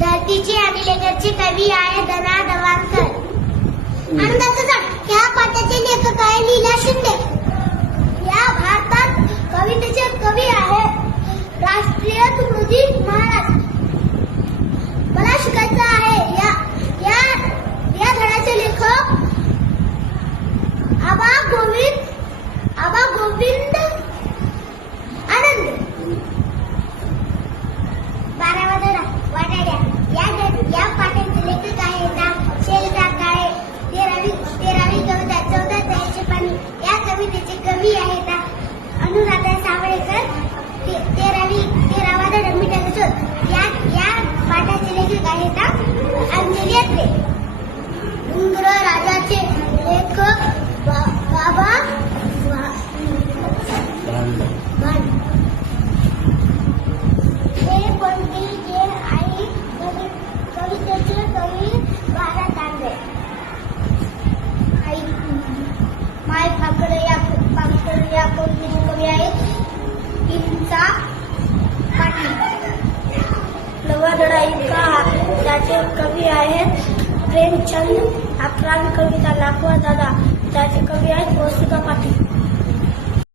धरतीचे आणि लेखकचे कवी आहे दना दवानकर. या पाठाचे लेखक आहे लीला शिंदे. या भारतात कवितेचे कवी आहे राष्ट्रीय तुकडोजी महाराज. मला शिकायचं आहे या धड्याचे लेखक आबा गोविंद आनंद. 12वा धडा वाटाड्या. या पाठाचे लेखक आहेत शेलराव काळे. 13वी कविता 14 तळ्याचे पाणी. या कवितेचे कवी आहेत अनुराधा सावळेकर. 13वा धडा मिठाचा शोध. या पाठाचे लेखक आहेत अंजली अत्रे. डोंगर राजाचे लेखक बाबा भांड. हे कोणती जे आई कवितेचे कवी बारा तांबे. आई माय फाकड या कोणतीचे कवी आहेत इंचा पाटील. 9वा धडा इतका त्याचे कवी आहेत प्रेमचंद. 11वी कविता लाखवा दादा. त्याचे कवी आहेत वसुधा पाटील.